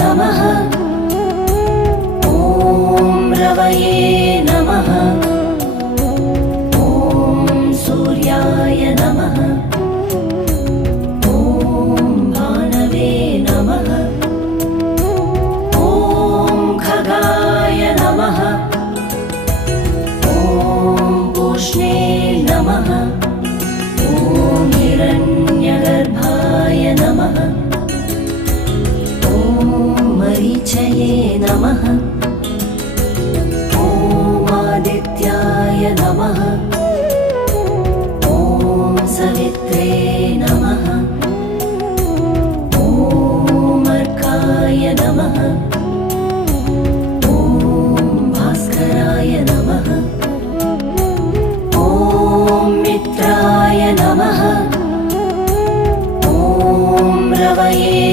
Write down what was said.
नमः। ॐ रवये नमः। ॐ सूर्याय नमः। ॐ भानवे नमः। ॐ खगाय नमः। ॐ पूष्णे नमः। ॐ हिरण्यगर्भाय नमः। ॐ मरीचये नमः। ॐ आदित्याय नमः। ॐ सवित्रे नमः। ॐ अर्काय नमः। ॐ भास्कराय नमः। ॐ मित्राय नमः। ॐ रवये